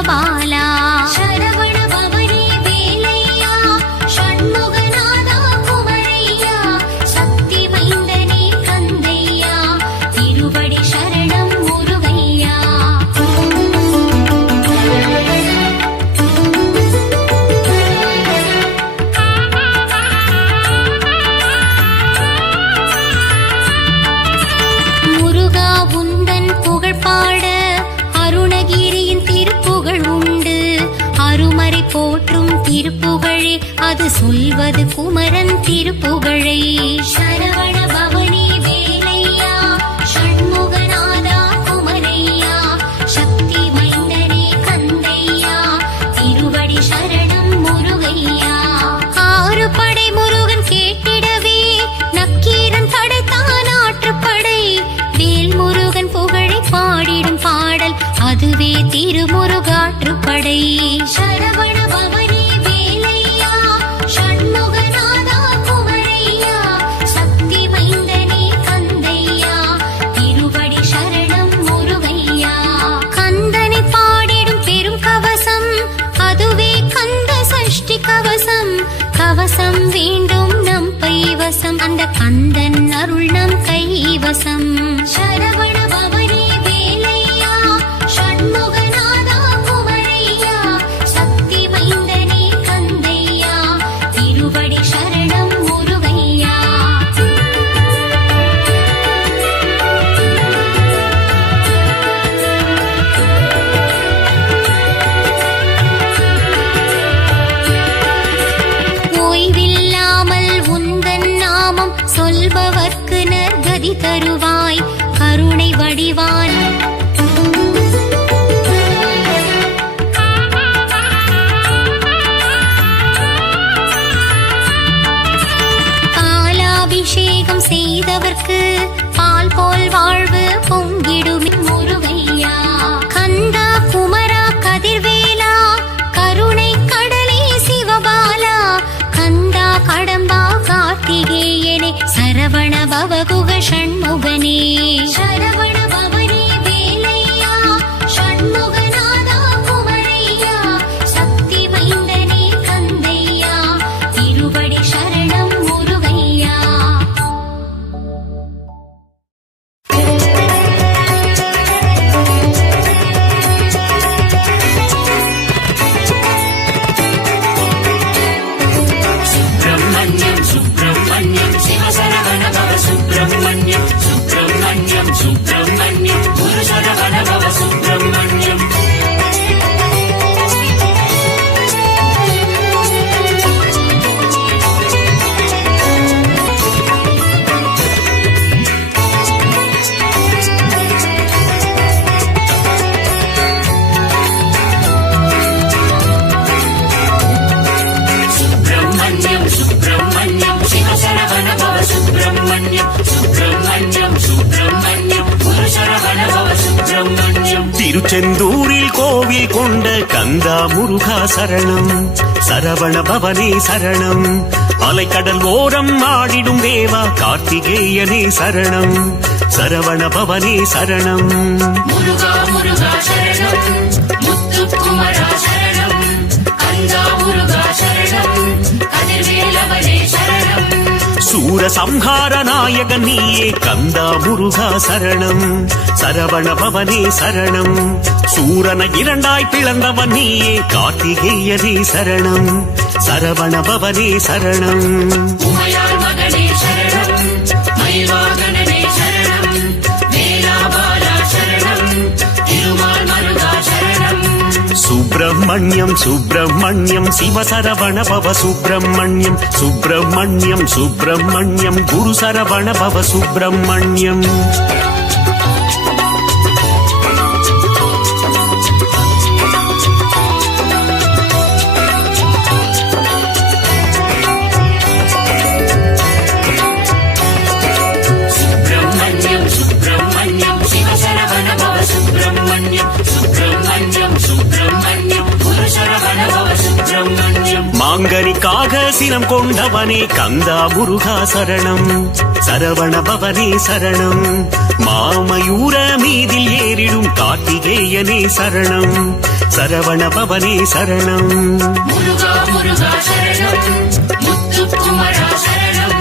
ভগবান கூடாது சொல்வது குமரன் திருப்புகழை சரவண கவசம் வேண்டும் நம் கைவசம். அந்த கந்தன் அருள் நம் கைவசம். கருணை வடிவான். செந்தூரில் கோவில் கொண்ட கந்தா முருகா சரணம். சரவண பவனே சரணம். அலைக்கடல் ஓரம் ஆடிடும் தேவா கார்த்திகேயனே சரணம். சரவண பவனே சரணம். முருகா முருகா சரணம். முத்துக்குமரா சூர சம்ஹார நாயகன் நீயே கந்தா முருகா சரணம். சரவண பவனே சரணம். சூரன இரண்டாய் பிளந்தவன் நீயே கார்த்திகேயனே சரணம். சரவண பவனே சரணம். சுப்பிரமணியம் சுப்பிரமணியம் சிவசரவண பவ சுப்பிரமணியம் சுப்பிரமணியம் சுப்பிரமணியம் குரு சரவண பவ சுப்பிரமணியம். தரிசனம் கொண்டவனே கந்தா முருகா சரணம். சரவண பவனே சரணம். மாமயூர மீதில் ஏறிடும் கார்த்திகேயனே சரணம். சரவண பவனே சரணம். முருகா முருகா சரணம். முத்துக்குமரா சரணம்.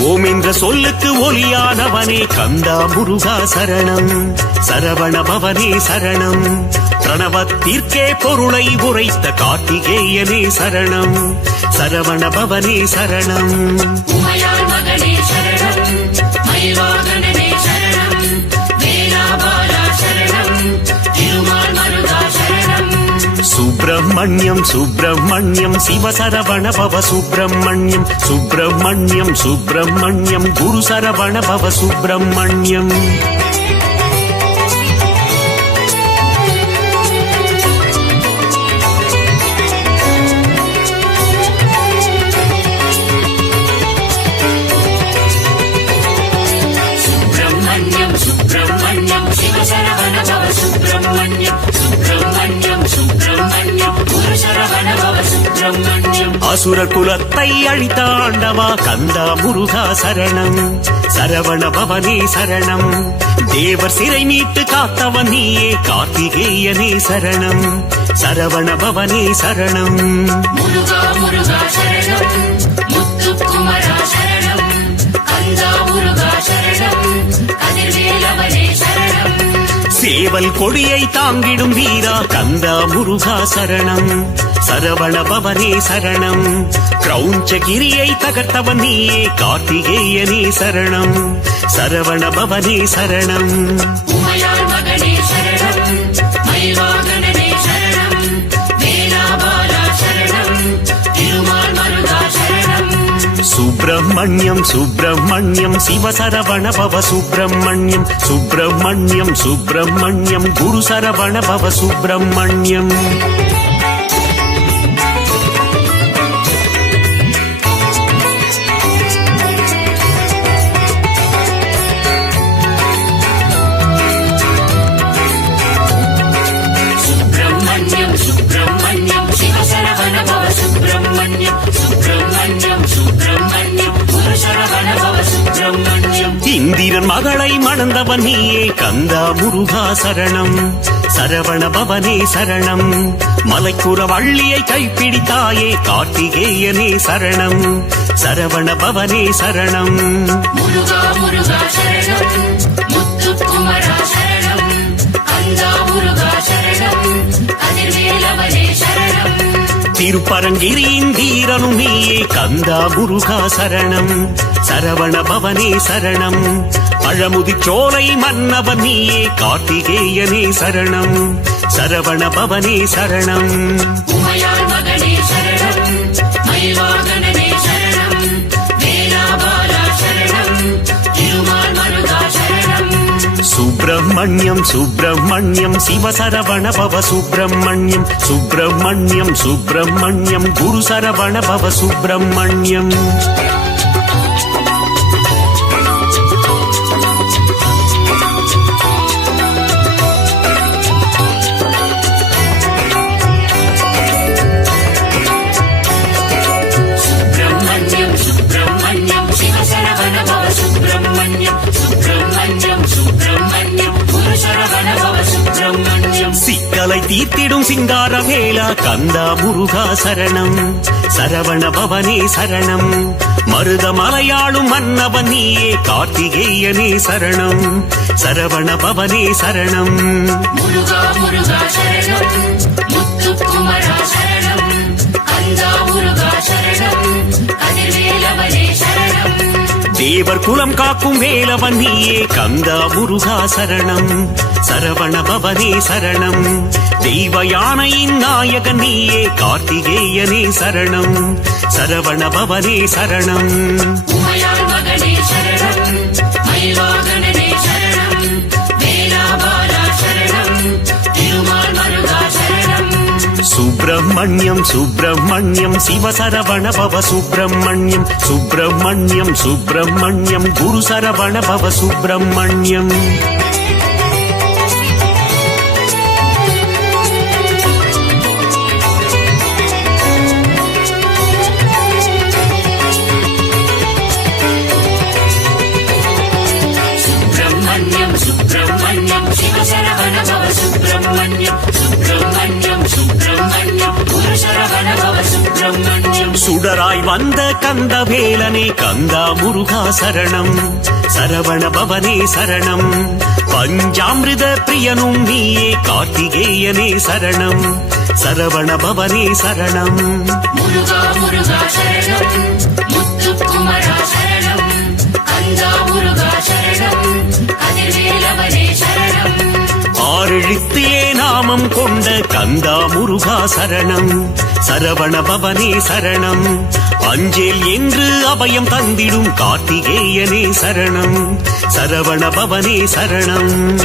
ஓம் என்ற சொல்லுக்கு ஒளியானவனே கந்தா முருகா சரணம். சரவண பவனே சரணம். பிரணவத்திற்கே பொருளை உரைத்த கார்த்திகேயனே சரணம். சரவண பவனே சரணம். சுப்பிரமணியம் சுப்பிரமணியம் சிவசரவண பவ சுப்பிரமணியம். சுப்பிரமணியம் சுப்பிரமணியம் குரு சரவண பவ சுப்பிரமணியம். பவ சுப்பிரமணியம் சுப்பிரமணியம் சுப்பிரமணியம். பவ சுப்பிரமணியம். அசுர குலத்தை அழித்த ஆண்டவா கந்தா முருகா சரணம். சரவண பவனே சரணம். தேவர் சிறை மீட்டு காத்தவன் நீயே கார்த்திகேயனே சரணம். சரவண பவனே சரணம். முருகா முருகா சரணம். சேவல் கொடியை தாங்கிடும் வீரா. கந்தா முருகா சரணம். சரவண பவனே சரணம். கிரௌஞ்சகிரியை தகர்த்தவன் நீயே கார்த்திகேயனே சரணம். சரவண பவனே சரணம். சுப்பிரமணியம் சுப்பிரமணியம் சிவசரவண பவ சுப்பிரமணியம் சுப்பிரமணியம் சுப்பிரமணியம் குரு சரவண பவ சுப்பிரமணியம். மகளை மணந்தவன் நீயே கந்தா முருகா சரணம். சரவண பவனே சரணம். மலைக்குற வள்ளியை கைப்பிடித்தாயே கார்த்திகேயனே சரணம். சரவண பவனே சரணம். முருகா முருகா சரணம். முத்துக்குமரா சரணம். கந்தா முருகா சரணம். கதிர்வேலவனே சரணம். திருப்பரங்கிரியின் வீரனும் நீயே கந்தா முருகா சரணம். சரவண பவனே சரணம். பழமுதி சோலை மன்னவன் நீயே கார்த்திகேயனே சரணம். சரவண பவனே சரணம். சுப்பிரமணியம் சுப்பிரமணியம் சிவசரவண பவ சுப்பிரமணியம். சுப்பிரமணியம் சுப்பிரமணியம் குரு சரவண பவ சுப்பிரமணியம். சிக்கலை தீர்த்திடும் சிங்கார வேளா கந்தா முருகா சரணம். சரவண பவனே சரணம். மருத மலையாளும் மன்னவன் நீயே கார்த்திகேயனே சரணம். சரவண பவனே சரணம். முருகா முருகா சரணம். முத்துக்குமரா சரணம். தேவர் குலம் காக்கும் வேலவன் நீயே கங்கா முருகா சரணம். சரவண பவனே சரணம். தெய்வ யானையின் நாயகன் நீயே கார்த்திகேயனே சரணம். சரவண பவனே சரணம். சுப்பிரமணியம் சுப்பிரமணியம் சிவசரவண பவ சுப்பிரமணியம் சுப்பிரமணியம் சுப்பிரமணியம் குரு சரவண பவ சுப்பிரமணியம். சுடராய் வந்த கந்த வேலனே கந்தா முருகா சரணம். சரவண பவனே சரணம். பஞ்சாமிருத பிரியனும் நீயே கார்த்திகேயனே சரணம். சரவண பவனே சரணம். முருகா முருகா சரணம். முத்துக்குமரா ஆறெழுத்தியே நாமம் கொண்ட கந்தா முருகா சரணம். சரவண பவனே சரணம். அஞ்சேல் என்று அபயம் தந்திடும் கார்த்திகேயனே சரணம். சரவண பவனே சரணம்.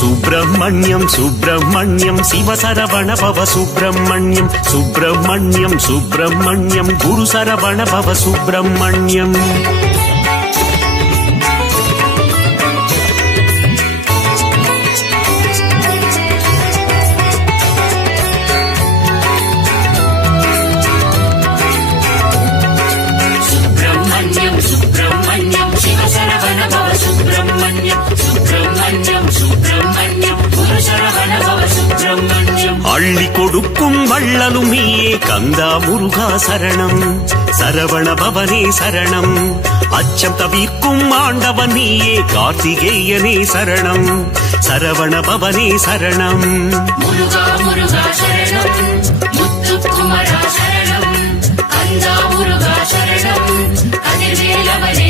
சுப்பிரமணியம் சுப்பிரமணியம் சிவசரவண பவ சுப்பிரமணியம் சுப்பிரமணியம் சுப்பிரமணியம் குரு சரவண பவ சுப்பிரமணியம். அள்ளி கொடுக்கும் வள்ளலும் நீயே கந்தா முருகா சரணம். சரவண பவனே சரணம். அச்சம் தவிர்க்கும் ஆண்டவன் நீயே கார்த்திகேயனே சரணம். சரவண பவனே சரணம். முருகா முருகா சரணம். முத்துக்குமரா சரணம். கந்தா முருகா சரணம். கதிர்வேலவனே சரணம்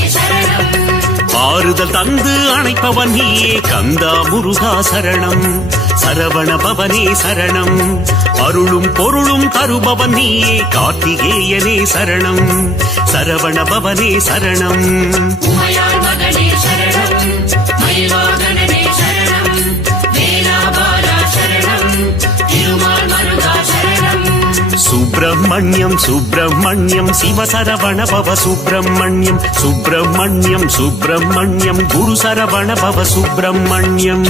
ஆறுதல் தந்து அணைப்பவன் நீயே கந்தா முருகா சரணம். சரவண பவனே சரணம். அருளும் பொருளும் தருபவன் நீயே கார்த்திகேயனே சரணம். சரவண பவனே சரணம். சுப்பிரமணியம் சுப்பிரமணியம் சிவசரவண பவ சுப்பிரமணியம் சுப்பிரமணியம் சுப்பிரமணியம் குரு சரவண பவ சுப்பிரமணியம்.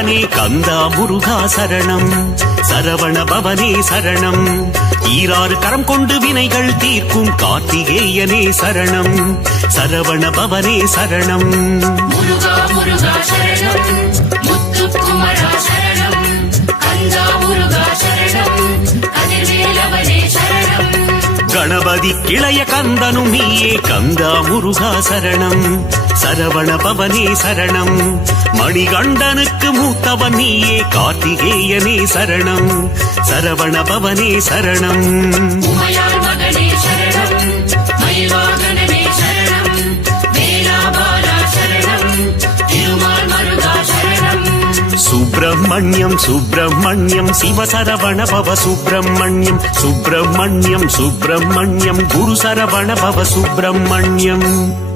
உமையாள் கந்தா முருகா சரணம். சரவண பவனே சரணம். ஈராறு கரம் கொண்டு வினைகள் தீர்க்கும் கார்த்திகேயனே சரணம். சரவண பவனே சரணம். முருகா முருகா சரணம். கணபதி கிளைய கந்தனும் நீயே கந்தா முருகா சரணம். சரவண பவனே சரணம். மணிகண்டனுக்கு மூத்தவன் நீயே கார்த்திகேயனே சரணம். சரவண பவனே சரணம் உமையாள் சரணம். சுப்பிரமணியம் சுப்பிரமணியம் சிவசரவண பவ சுப்பிரமணியம் சுப்பிரமணியம் சுப்பிரமணியம் குரு சரவண பவ சுப்பிரமணியம்.